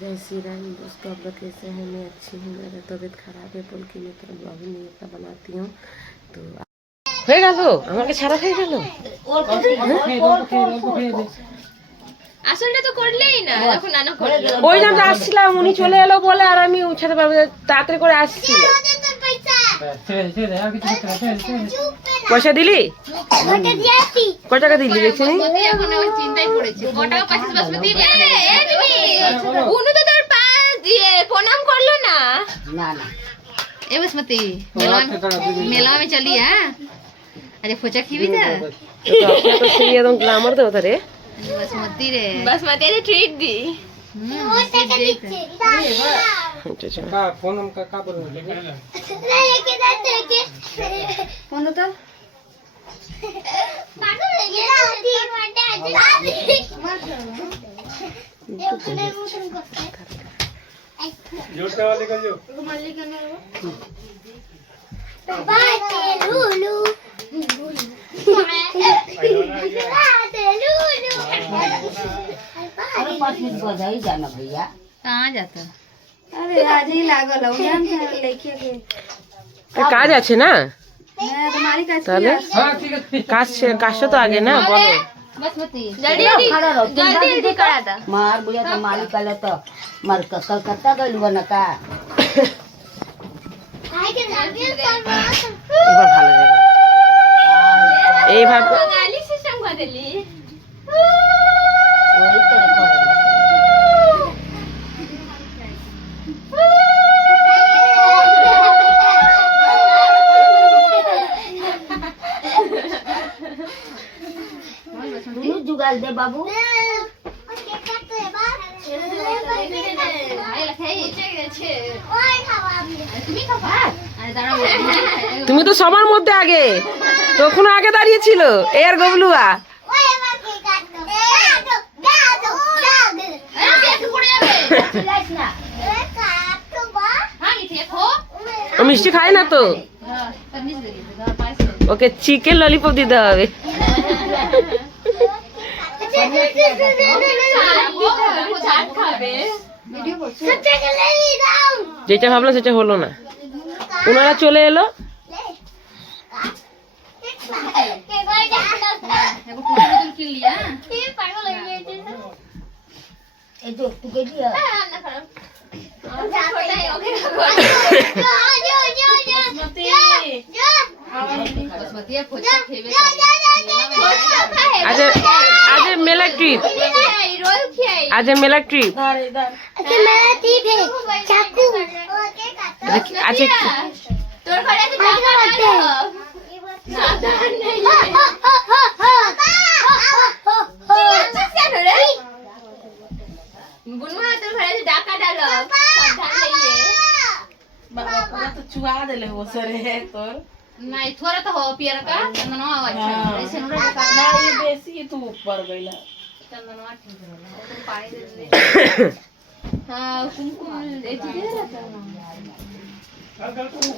जय श्री राम दोस्तों, आप लोग कैसे हैं? मैं अच्छी हूँ। मेरा तबीयत खराब है बोल के मैं तो ब्लॉग नहीं अपना बनाती हूँ। तो হয়ে গেল আমাকে ছাড়া হয়ে গেল। আসলটা তো করলেই না, যখন নানা করলো ওই নাম আসছিলাম, উনি চলে এলো বলে আর আমি উঠাতে পারবো না, তাড়াতাড়ি করে আসছি। পয়সা দিলি? কত টাকা দিলি দেখছিনি? এখন আমি চিন্তায় পড়েছি কত টাকা পাইছিস বাসমতি। উনি তো তোর পা দিয়ে প্রণাম করলো না। ना ना ए बासमती मेला में चली है। अरे फोचा खीबी था तो सही एकदम ग्लैमर तो उधर है। बासमती रे ट्रीट दी। अच्छा फोन का बोल फोन तो जोड़ने वाले का जो अरे 5 मिनट बजाई जाना भैया। कहाँ जाता? अरे आज ही लागल हो जान लेके के কাজ আছে না? मैं तुम्हारी का তাহলে हाँ ठीक है কাজ তো আগে না বলো। बासमती जल्दी खड़ा रहो जल्दी करा था। मार बुया तो मालिक आले तो मर कलकत्ता गइल बना का এবার ভালো যাবে এইভাবে। बंगाली सिस्टम कर देली। वही तेरे करे दुनू जुगाल दे बाबू। তুমি তো সবার মধ্যে আগে, তখন আগে দাঁড়িয়েছিল এর গবলুয়া। ও মিষ্টি খায় না তো, ওকে চিকেন ললিপপ দিতে হবে। যেটা ভাবলাম সেটা হলো না, ওনারা চলে এলো। ए जो तू के दिया आज मेला ट्रिप, आज मेला ट्रिप। अच्छा बुनवा तोर घरे से डाका डालो सावधान रहिए। बाबा पूरा तो चुआ देले हो सरे तोर नहीं थोड़ा तो हो पियर का चंदनवा अच्छा ऐसे नोड़ा डाका ना ये बेसी तू ऊपर गइला चंदनवा ठीक रहला तो पानी दे दे। हां कुमकुम एची दे रहता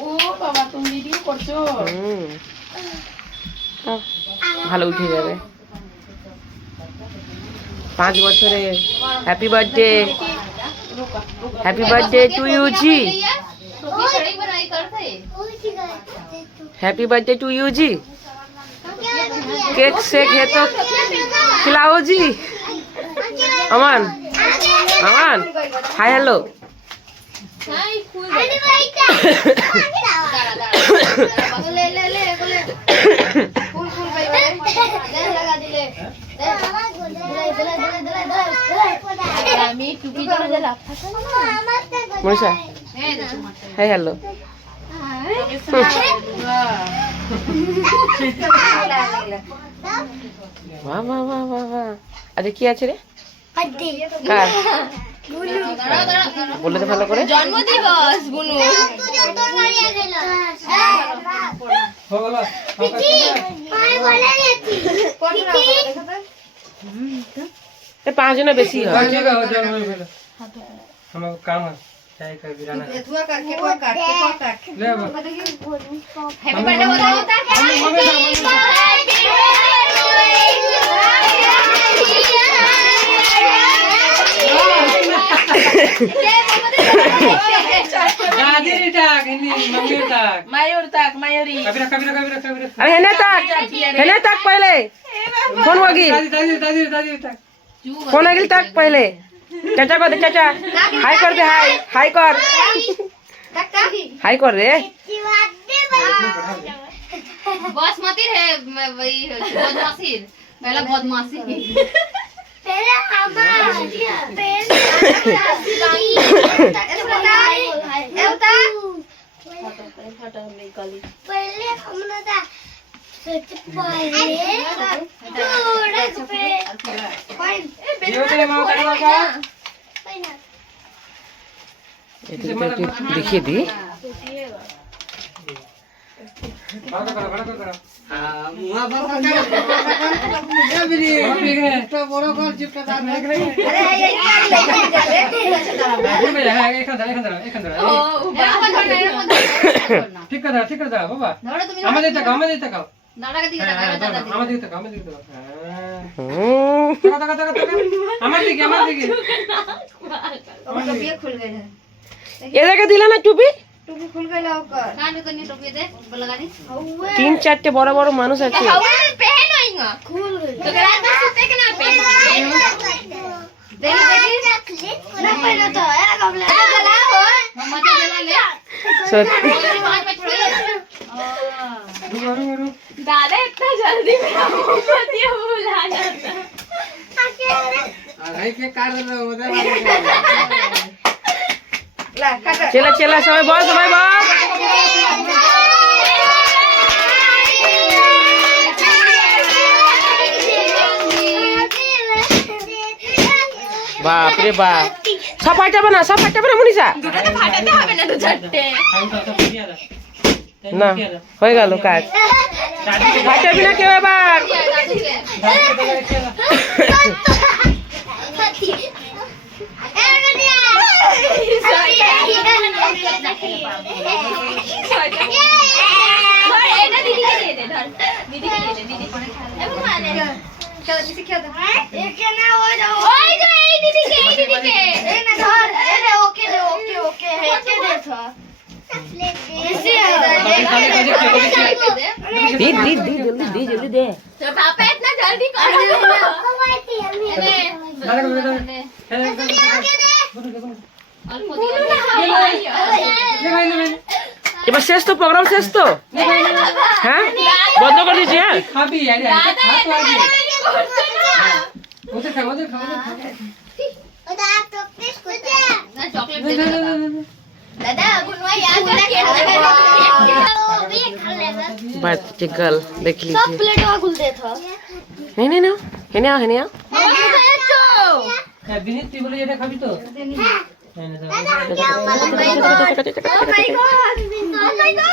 ओ बाबा तुम वीडियो করছো ভালো উঠে যাবে। 5 বছরে happy birthday, happy birthday to you जी, तो खड़े बनाई करते हैप्पी बर्थडे टू यू जी। केक शेक है तो खिलाओ जी। अमन अमन हाय हेलो। हाय फूल ले ले ले बोले फूल फूल भाई लगा दिले আমি টুপি ধরে দিলাম मनीषा हाय हेलो। वाह वाह वाह वाह वाह। আরে কি আছে রে? কার? বলে তো ভালো করে। জন্মদিবস বুনু हो गला ए 5 जना বেশি হয়। ठीक है हो जाओ हम काम है चाय का गिराना धुआ करके को काट के को काट ले अब हैप्पी बर्थडे होता होता दादी टाक हिंदी मम्मी टाक मयूर तक मयूरी कबीरा कबीरा कबीरा कबीरा अरे हेने तक पहले फोन वगिल दादी दादी दादी दादी टाक फोन वगिल तक पहले चाचा को दे चाचा हाय कर दे हाय कर हाय कर रे बासमती है वही बदमाशी पहला बदमाशी पहले हमारा पहले हमरा दा देखिए दी बड़ा करो तो बड़ा कर चिपटा दाद नहीं ठीक कर बाबा আমাদের তাকাও दादा का दिखा আমাদের তাকাও আমার দিকে खुल गए है ये लगा दिला ना चुपी टुपी खुल गए ओकर कान को नहीं टोपी दे लगा दी 3-4 बड़ा बड़ा मानुष আছে हवा पहन होएगा खुल गए तो रात में सोते के ना पहन देखी ना पहना तो है कबले जला हो मम्मा तो जला ले सच वहां पे छोड़ रुको दादा इतना जल्दी मेरा मोमबत्ती भुला जाता भाई के काट दे उधर ला काट चला समय बस बाप रे बाप सफाटा बना मुनिसा फाटाते হবে না তো ঝট্টে না হয়ে গেল কাজ ফাটা বিনা কেউ এবার এটা দিদিকে দিয়ে দে ধর দিদিকে দিয়ে দে দিদি পরে খাবে এবং মানে चलो किसी क्या था एक ना हो जाओ ওই যে এই দিদিকে ए ना धर ए रे ओके है के दे था इसी दी जल्दी दे तो पापा इतना जल्दी कर অল্প দিয়ে এবার শেষ তো প্রোগ্রাম শেষ তো হ্যাঁ বন্ধ করে দিয়েছি হ্যাঁ খাবি আরে খা তো আগে ওদের খা उधर तो किस को दे না চকলেট দে দাদা গুনवा याद रखिए भी खा लेगा बात गर्ल देख सब लीजिए प्लेट में खुल दे था नहीं हेने आओ বিনীত তুই বলে এটা খাবি তো Oh my god! Oh my god!